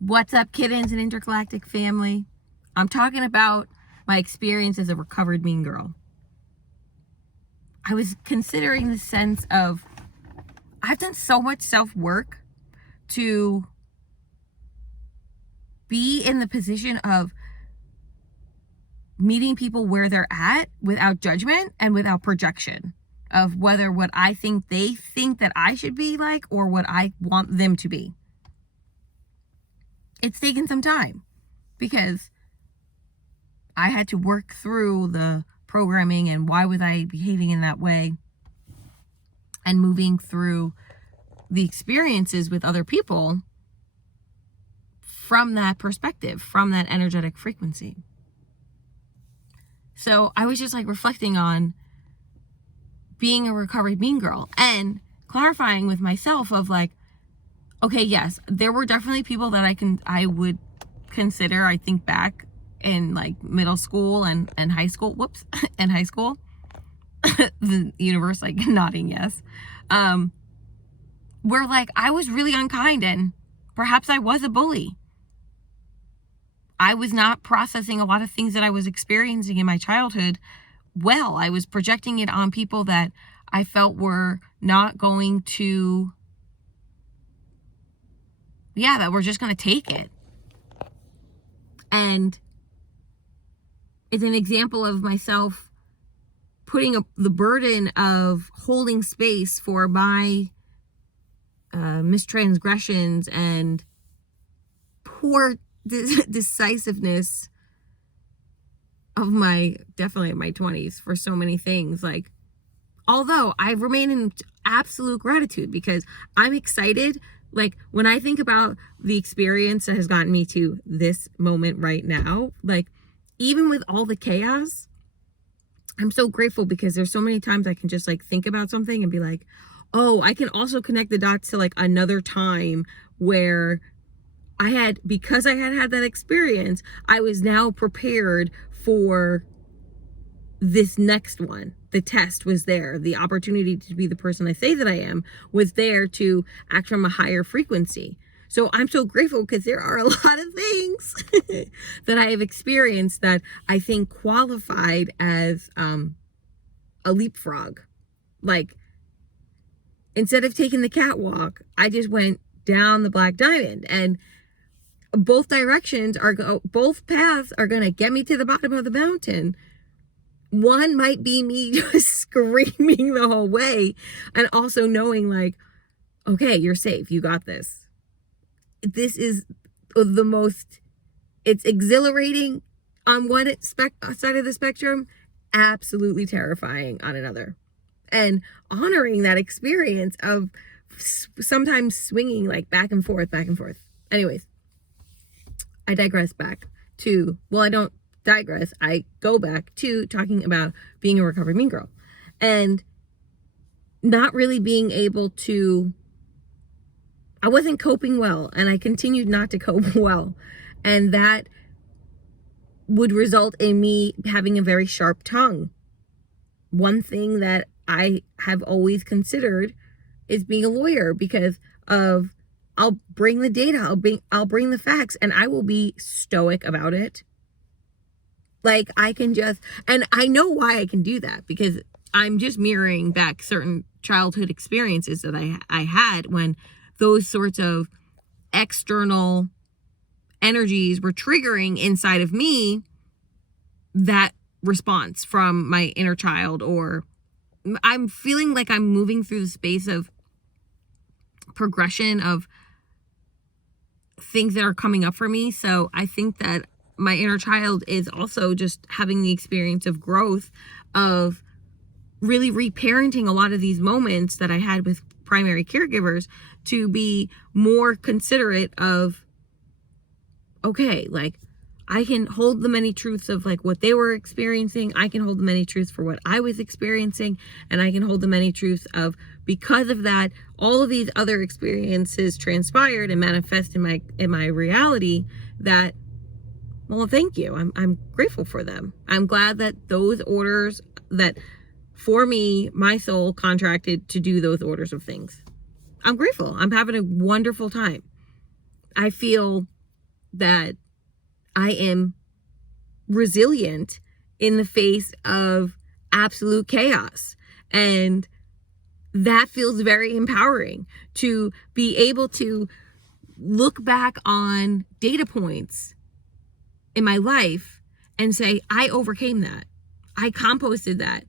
What's up, kittens and intergalactic family? I'm talking about my experience as a recovered mean girl. I was considering the sense of I've done so much self-work to be in the position of meeting people where they're at without judgment and without projection of whether what I think they think that I should be like or what I want them to be. It's taken some time because I had to work through the programming and why was I behaving in that way, and moving through the experiences with other people from that perspective, from that energetic frequency. So I was just like reflecting on being a recovered mean girl and clarifying with myself of like, okay, yes, there were definitely people that I would consider, I think back in like middle school and high school, and high school, the universe like nodding yes, where like I was really unkind and perhaps I was a bully. I was not processing a lot of things that I was experiencing in my childhood well. I was projecting it on people that I felt were not going to, that we're just going to take it. And it's an example of myself putting up the burden of holding space for my mistransgressions and poor decisiveness of definitely my 20s for so many things. Like, although I remain in absolute gratitude because I'm excited. Like, when I think about the experience that has gotten me to this moment right now, like, even with all the chaos, I'm so grateful because there's so many times I can just like think about something and be like, oh, I can also connect the dots to like another time where because I had that experience, I was now prepared for this next one. The test was there. The opportunity to be the person I say that I am was there to act from a higher frequency. So I'm so grateful because there are a lot of things that I have experienced that I think qualified as a leapfrog. Like, instead of taking the catwalk, I just went down the black diamond, and both paths are going to get me to the bottom of the mountain. One might be me just screaming the whole way and also knowing like, okay, you're safe. You got this. This is it's exhilarating on one side of the spectrum, absolutely terrifying on another. And honoring that experience of sometimes swinging like back and forth. Anyways, I digress back to, I don't digress. I go back to talking about being a recovered mean girl and not really being able to, I wasn't coping well, and I continued not to cope well. And that would result in me having a very sharp tongue. One thing that I have always considered is being a lawyer because of, I'll bring the data, I'll bring the facts, and I will be stoic about it. Like, I can just, and I know why I can do that because I'm just mirroring back certain childhood experiences that I had when those sorts of external energies were triggering inside of me that response from my inner child, or I'm feeling like I'm moving through the space of progression of things that are coming up for me. So I think that my inner child is also just having the experience of growth, of really reparenting a lot of these moments that I had with primary caregivers to be more considerate of, okay, like, I can hold the many truths of like what they were experiencing. I can hold the many truths for what I was experiencing. And I can hold the many truths of, because of that, all of these other experiences transpired and manifest in my reality that, well, thank you. I'm grateful for them. I'm glad that those orders that for me, my soul contracted to do those orders of things. I'm grateful. I'm having a wonderful time. I feel that I am resilient in the face of absolute chaos. And that feels very empowering to be able to look back on data points in my life and say, I overcame that. I composted that.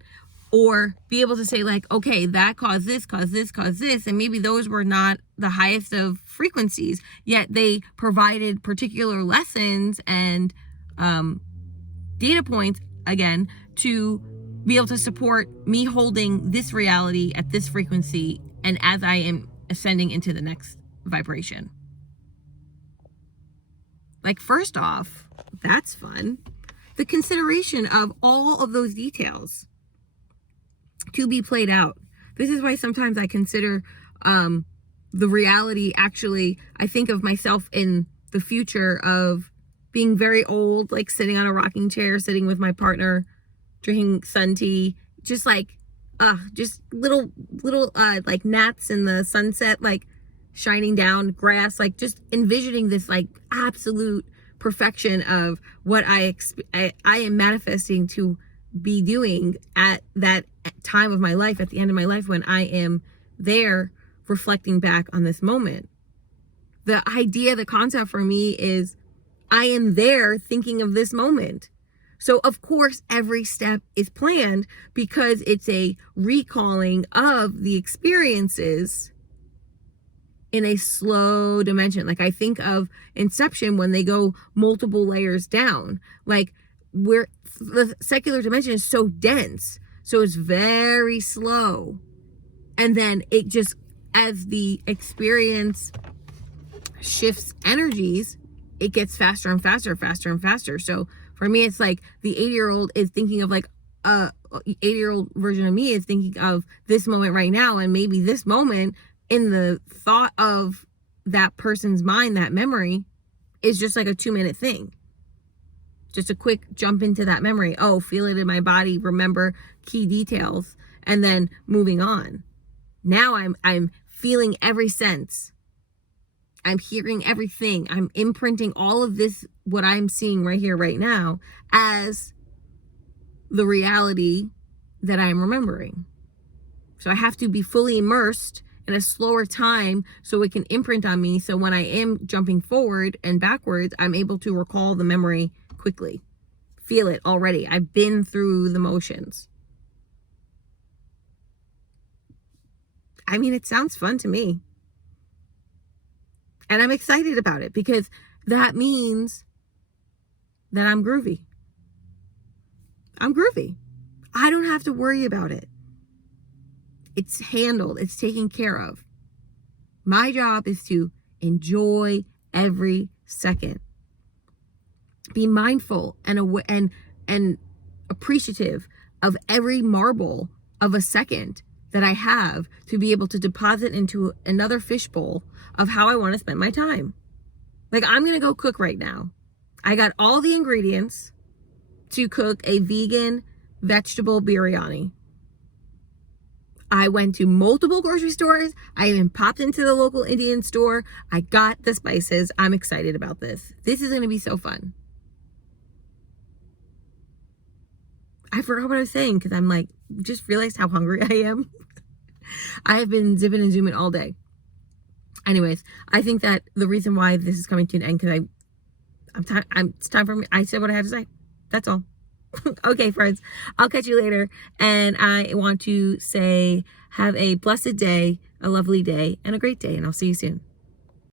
Or be able to say, like, okay, that caused this, caused this, caused this. And maybe those were not the highest of frequencies, yet they provided particular lessons and data points, again, to be able to support me holding this reality at this frequency and as I am ascending into the next vibration. Like, first off, that's fun. The consideration of all of those details to be played out. This is why sometimes I consider the reality, actually, I think of myself in the future of being very old, like sitting on a rocking chair, sitting with my partner, drinking sun tea, just like, just little like gnats in the sunset, like shining down, grass, like just envisioning this like absolute perfection of what I am manifesting to be doing at that time of my life, at the end of my life, when I am there reflecting back on this moment. The idea, the concept for me is I am there thinking of this moment. So of course, every step is planned because it's a recalling of the experiences in a slow dimension. Like, I think of Inception when they go multiple layers down, like where the secular dimension is so dense. So it's very slow. And then it just, as the experience shifts energies, it gets faster and faster, faster and faster. So for me, it's like the 80-year-old is thinking of like 80-year-old version of me is thinking of this moment right now. And maybe this moment in the thought of that person's mind, that memory, is just like a 2-minute thing. Just a quick jump into that memory. Oh, feel it in my body, remember key details, and then moving on. Now I'm feeling every sense. I'm hearing everything. I'm imprinting all of this, what I'm seeing right here, right now, as the reality that I'm remembering. So I have to be fully immersed in a slower time so it can imprint on me. So when I am jumping forward and backwards, I'm able to recall the memory quickly. Feel it already. I've been through the motions. I mean, it sounds fun to me. And I'm excited about it because that means that I'm groovy. I'm groovy. I don't have to worry about it. It's handled. It's taken care of. My job is to enjoy every second. Be mindful and appreciative of every marble of a second that I have to be able to deposit into another fishbowl of how I want to spend my time. Like, I'm going to go cook right now. I got all the ingredients to cook a vegan vegetable biryani. I went to multiple grocery stores. I even popped into the local Indian store. I got the spices. I'm excited about this. This is going to be so fun. I forgot what I was saying because I'm like, just realized how hungry I am. I have been zipping and zooming all day. Anyways, I think that the reason why this is coming to an end because it's time for me. I said what I had to say. That's all. Okay, friends, I'll catch you later. And I want to say, have a blessed day, a lovely day, and a great day. And I'll see you soon.